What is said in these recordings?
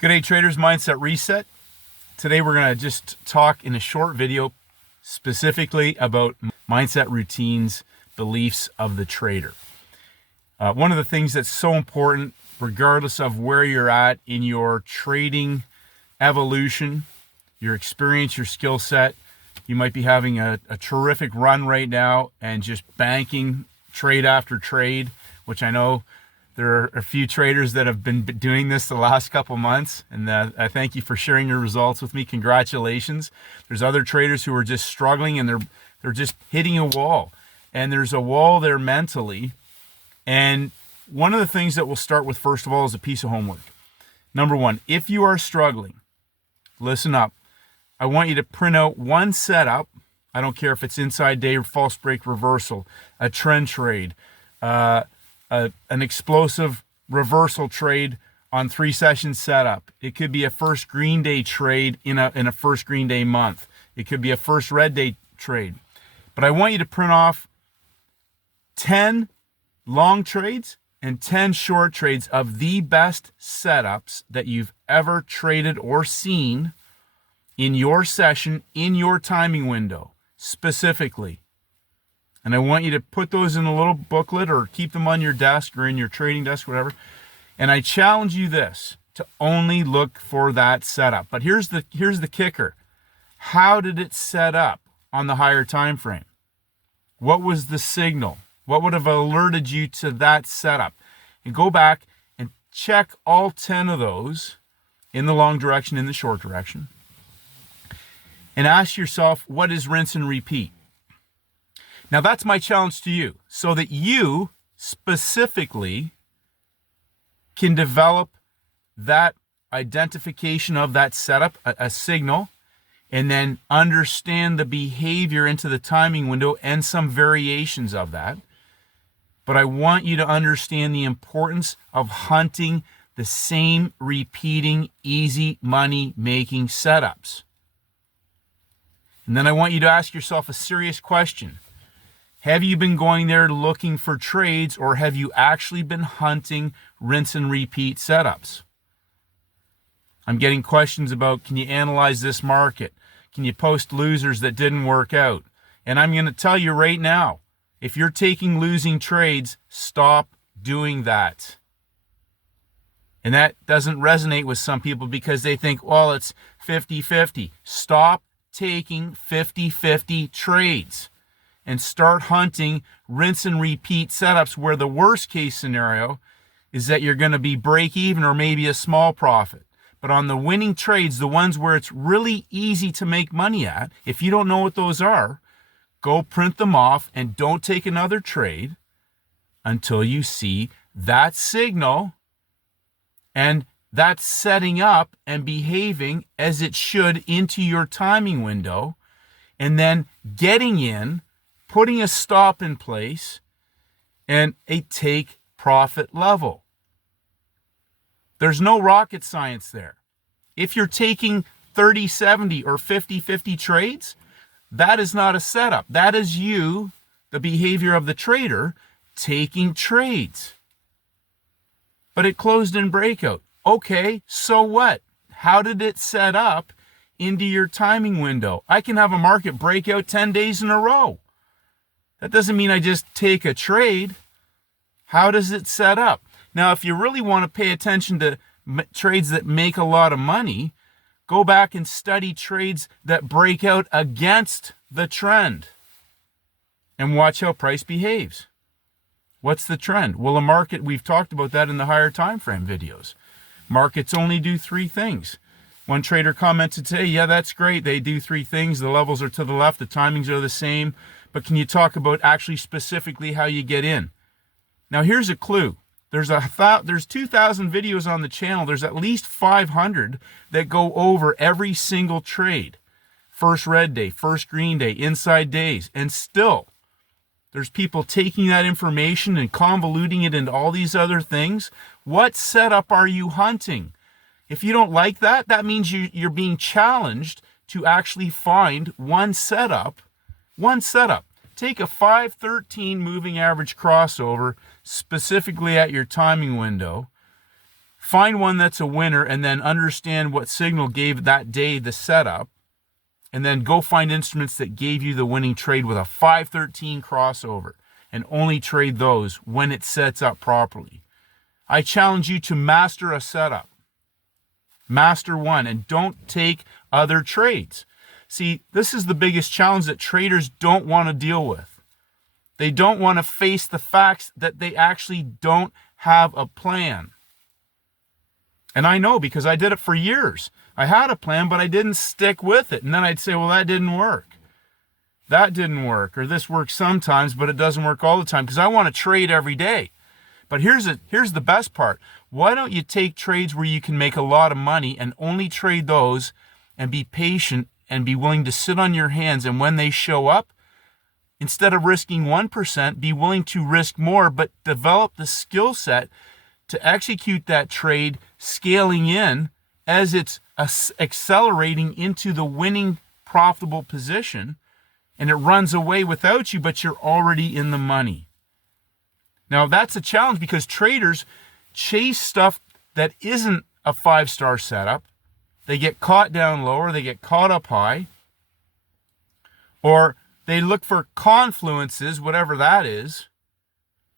Good day, traders. Mindset Reset. Today we're going to just talk in a short video specifically about mindset routines, beliefs of the trader. One of the things that's so important, regardless of where you're at in your trading evolution, your experience, your skill set, you might be having a terrific run right now and just banking trade after trade, which I know there are a few traders that have been doing this the last couple months, and I thank you for sharing your results with me. Congratulations. There's other traders who are just struggling and they're just hitting a wall, and there's a wall there mentally. And one of the things that we'll start with first of all is a piece of homework. Number one, if you are struggling, listen up. I want you to print out one setup. I don't care if it's inside day or false break reversal, a trend trade, an explosive reversal trade on 3 session setup. It could be a first green day trade in a first green day month. It could be a first red day trade. But I want you to print off 10 long trades and 10 short trades of the best setups that you've ever traded or seen in your session, in your timing window, specifically. And I want you to put those in a little booklet or keep them on your desk or in your trading desk, whatever. And I challenge you this, to only look for that setup. But here's the kicker. How did it set up on the higher time frame? What was the signal? What would have alerted you to that setup? And go back and check all 10 of those in the long direction, in the short direction. And ask yourself, what is rinse and repeat? Now that's my challenge to you, so that you specifically can develop that identification of that setup, a signal, and then understand the behavior into the timing window and some variations of that. But I want you to understand the importance of hunting the same repeating, easy money making setups. And then I want you to ask yourself a serious question. Have you been going there looking for trades, or have you actually been hunting rinse and repeat setups? I'm getting questions about, can you analyze this market? Can you post losers that didn't work out? And I'm going to tell you right now, if you're taking losing trades, stop doing that. And that doesn't resonate with some people because they think, well, it's 50-50. Stop taking 50-50 trades and start hunting rinse and repeat setups where the worst case scenario is that you're going to be break even or maybe a small profit. But on the winning trades, the ones where it's really easy to make money at, if you don't know what those are, go print them off and don't take another trade until you see that signal and that's setting up and behaving as it should into your timing window, and then getting in, putting a stop in place, and a take profit level. There's no rocket science there. If you're taking 30-70 or 50-50 trades, that is not a setup. That is you, the behavior of the trader, taking trades. But it closed in breakout. Okay, so what? How did it set up into your timing window? I can have a market breakout 10 days in a row. That doesn't mean I just take a trade. How does it set up? Now, if you really want to pay attention to trades that make a lot of money, go back and study trades that break out against the trend and watch how price behaves. What's the trend? Well, a market, we've talked about that in the higher time frame videos. Markets only do 3 things. One trader commented today, yeah, that's great. They do 3 things. The levels are to the left. The timings are the same. But can you talk about actually specifically how you get in? Now, here's a clue. There's 2,000 videos on the channel. There's at least 500 that go over every single trade. First red day, first green day, inside days. And still, there's people taking that information and convoluting it into all these other things. What setup are you hunting? If you don't like that, that means you're being challenged to actually find one setup. Take a 513 moving average crossover specifically at your timing window find one that's a winner, and then understand what signal gave that day the setup, and then go find instruments that gave you the winning trade with a 513 crossover, and only trade those when it sets up properly. I challenge you to master a setup. Master one, and don't take other trades. See, this is the biggest challenge that traders don't want to deal with. They don't want to face the facts that they actually don't have a plan. And I know, because I did it for years. I had a plan, but I didn't stick with it. And then I'd say, well, that didn't work. That didn't work. Or this works sometimes, but it doesn't work all the time, because I want to trade every day. But here's the best part. Why don't you take trades where you can make a lot of money and only trade those, and be patient and be willing to sit on your hands, and when they show up, instead of risking 1%, be willing to risk more, but develop the skill set to execute that trade, scaling in as it's accelerating into the winning profitable position, and it runs away without you, but you're already in the money. Now, that's a challenge, because traders chase stuff that isn't a 5-star setup. They get caught down lower, they get caught up high, or they look for confluences, whatever that is.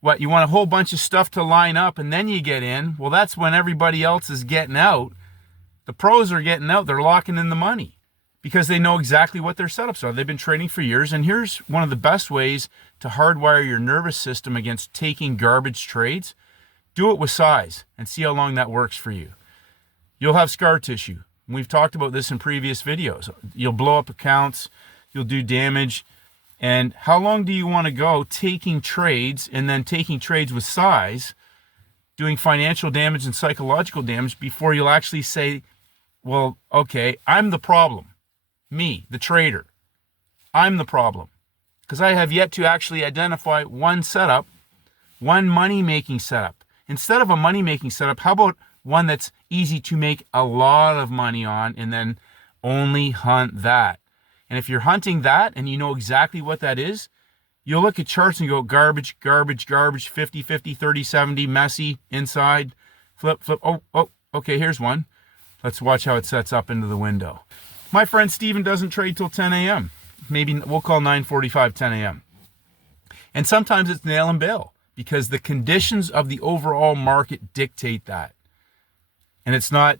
What, you want a whole bunch of stuff to line up and then you get in? Well, that's when everybody else is getting out. The pros are getting out. They're locking in the money because they know exactly what their setups are. They've been trading for years. And here's one of the best ways to hardwire your nervous system against taking garbage trades. Do it with size and see how long that works for you. You'll have scar tissue. We've talked about this in previous videos. You'll blow up accounts. You'll do damage. And how long do you want to go taking trades, and then taking trades with size, doing financial damage and psychological damage, before you'll actually say, well, okay, I'm the problem. Me, the trader. I'm the problem. Because I have yet to actually identify one setup, one money-making setup. Instead of a money-making setup, how about one that's easy to make a lot of money on, and then only hunt that? And if you're hunting that and you know exactly what that is, you'll look at charts and go garbage, garbage, garbage, 50, 50, 30, 70, messy, inside, flip, flip. Oh, okay, here's one. Let's watch how it sets up into the window. My friend Steven doesn't trade till 10 a.m. Maybe we'll call 9:45, 10 a.m. And sometimes it's nail and bail, because the conditions of the overall market dictate that. And it's not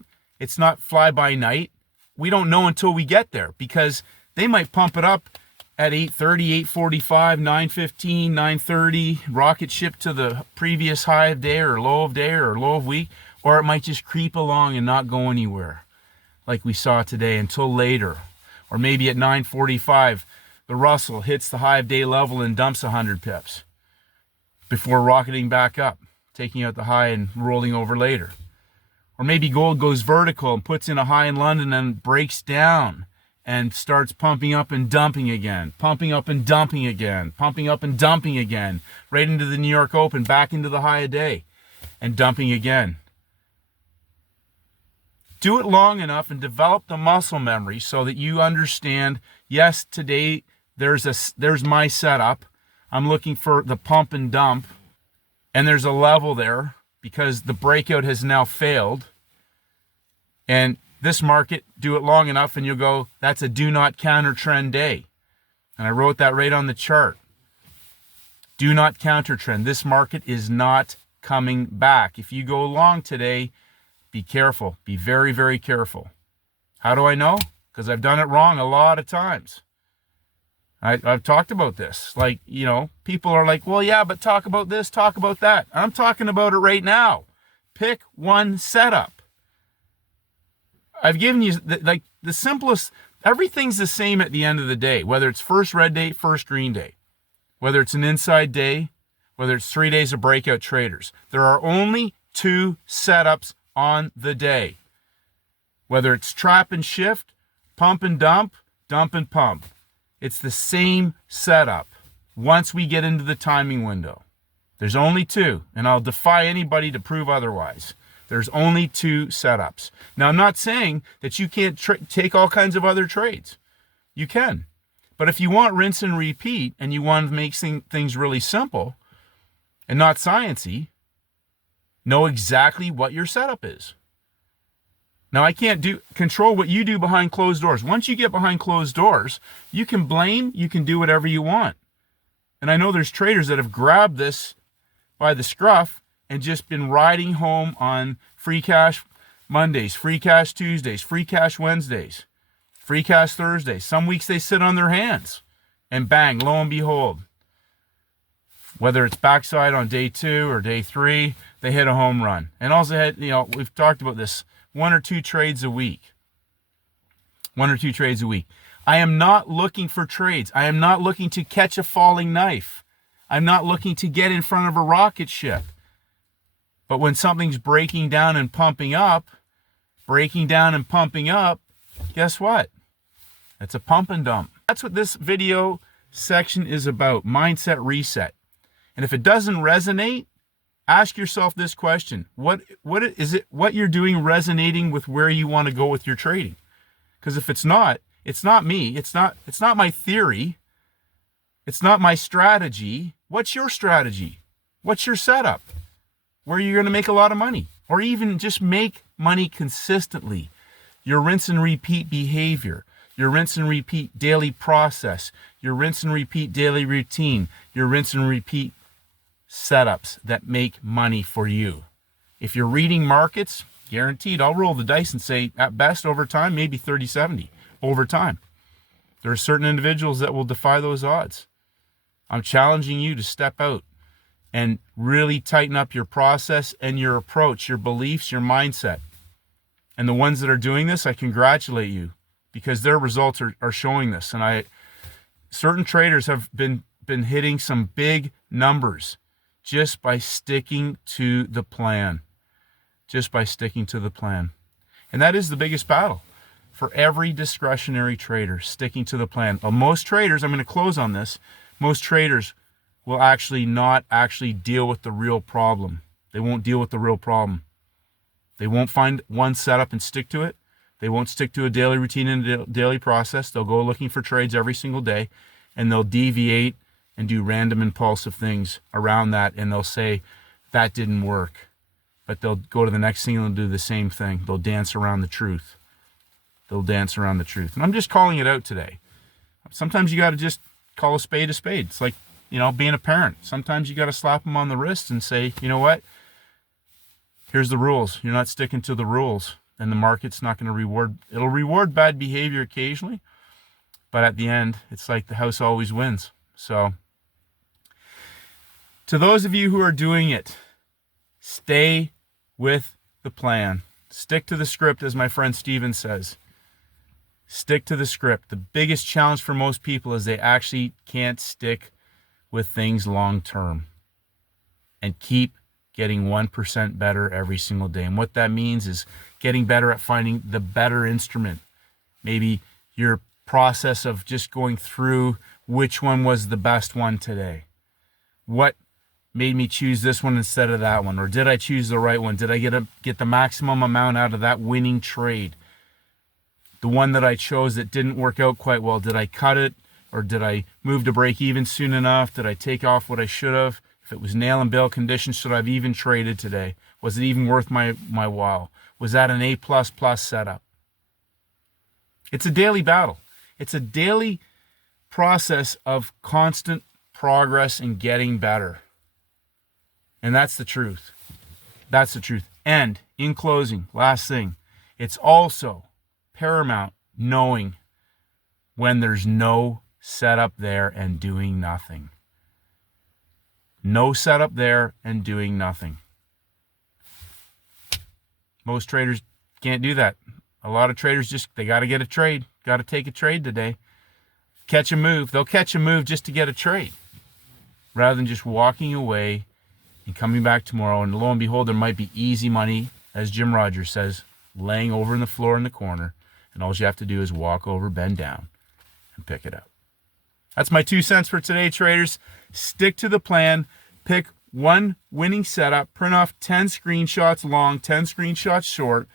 fly by night. We don't know until we get there, because they might pump it up at 8:30, 8:45, 9:15, 9:30, rocket ship to the previous high of day or low of day or low of week, or it might just creep along and not go anywhere, like we saw today, until later. Or maybe at 9:45, the Russell hits the high of day level and dumps 100 pips before rocketing back up, taking out the high and rolling over later. Or maybe gold goes vertical and puts in a high in London and breaks down and starts pumping up and dumping again, pumping up and dumping again, pumping up and dumping again, right into the New York Open, back into the high of day, and dumping again. Do it long enough and develop the muscle memory so that you understand, yes, today there's my setup. I'm looking for the pump and dump, and there's a level there because the breakout has now failed. And this market, do it long enough and you'll go, that's a do not counter trend day. And I wrote that right on the chart. Do not counter trend. This market is not coming back. If you go long today, be careful. Be very, very careful. How do I know? Because I've done it wrong a lot of times. I've talked about this. Like, you know, people are like, well, yeah, but talk about this, talk about that. I'm talking about it right now. Pick one setup. I've given you the simplest, everything's the same at the end of the day, whether it's first red day, first green day, whether it's an inside day, whether it's 3 days of breakout traders. There are only two setups on the day, whether it's trap and shift, pump and dump and pump. It's the same setup once we get into the timing window. There's only two, and I'll defy anybody to prove otherwise. There's only two setups. Now, I'm not saying that you can't take all kinds of other trades. You can. But if you want rinse and repeat and you want to make things really simple and not sciencey, Know exactly what your setup is. Now, I can't control what you do behind closed doors. Once you get behind closed doors, you can blame, you can do whatever you want. And I know there's traders that have grabbed this by the scruff and just been riding home on free cash Mondays, free cash Tuesdays, free cash Wednesdays, free cash Thursdays. Some weeks they sit on their hands and bang, lo and behold, whether it's backside on day 2 or day 3, they hit a home run. And also had, we've talked about this, 1 or 2 trades a week. 1 or 2 trades a week. I am not looking for trades. I am not looking to catch a falling knife. I'm not looking to get in front of a rocket ship. But when something's breaking down and pumping up, guess what? It's a pump and dump. That's what this video section is about, mindset reset. And if it doesn't resonate, ask yourself this question. What you're doing resonating with where you want to go with your trading? Because if it's not me. It's not my theory. It's not my strategy. What's your strategy? What's your setup? Where you're going to make a lot of money, or even just make money consistently. Your rinse and repeat behavior, your rinse and repeat daily process, your rinse and repeat daily routine, your rinse and repeat setups that make money for you. If you're reading markets, guaranteed, I'll roll the dice and say at best over time, maybe 30-70 over time. There are certain individuals that will defy those odds. I'm challenging you to step out and really tighten up your process and your approach, your beliefs, your mindset. And the ones that are doing this, I congratulate you, because their results are showing this. And certain traders have been hitting some big numbers just by sticking to the plan. Just by sticking to the plan. And that is the biggest battle for every discretionary trader, sticking to the plan. Well, most traders, I'm going to close on this, most traders will not deal with the real problem. They won't deal with the real problem. They won't find one setup and stick to it. They won't stick to a daily routine and a daily process. They'll go looking for trades every single day, and they'll deviate and do random impulsive things around that, and they'll say, that didn't work. But they'll go to the next thing and they'll do the same thing. They'll dance around the truth. And I'm just calling it out today. Sometimes you got to just call a spade a spade. It's like, being a parent. Sometimes you got to slap them on the wrist and say, you know what? Here's the rules. You're not sticking to the rules. And the market's not going to reward. It'll reward bad behavior occasionally. But at the end, it's like the house always wins. So, to those of you who are doing it, stay with the plan. Stick to the script, as my friend Steven says. Stick to the script. The biggest challenge for most people is they actually can't stick with things long term and keep getting 1% better every single day. And what that means is getting better at finding the better instrument. Maybe your process of just going through which one was the best one today. What made me choose this one instead of that one? Or did I choose the right one? Did I get the maximum amount out of that winning trade? The one that I chose that didn't work out quite well, did I cut it? Or did I move to break even soon enough? Did I take off what I should have? If it was nail and bail conditions, should I have even traded today? Was it even worth my while? Was that an A++ setup? It's a daily battle. It's a daily process of constant progress and getting better. And that's the truth. That's the truth. And in closing, last thing, it's also paramount knowing when there's no setup there and doing nothing. No setup there and doing nothing. Most traders can't do that. A lot of traders they got to get a trade. Got to take a trade today. Catch a move. They'll catch a move just to get a trade, rather than just walking away and coming back tomorrow. And lo and behold, there might be easy money, as Jim Rogers says, laying over in the floor in the corner. And all you have to do is walk over, bend down, and pick it up. That's my 2 cents for today, traders. Stick to the plan. Pick one winning setup. Print off 10 screenshots long, 10 screenshots short.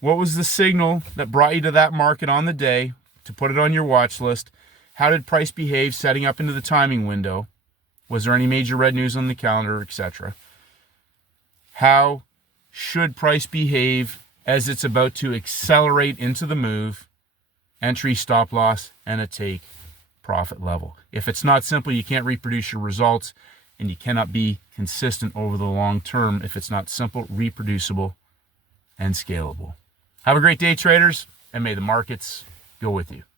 What was the signal that brought you to that market on the day to put it on your watch list? How did price behave setting up into the timing window? Was there any major red news on the calendar, etc.? how should price behave as it's about to accelerate into the move, entry, stop loss, and a take profit level. If it's not simple, you can't reproduce your results, and you cannot be consistent over the long term if it's not simple, reproducible, and scalable. Have a great day, traders, and may the markets go with you.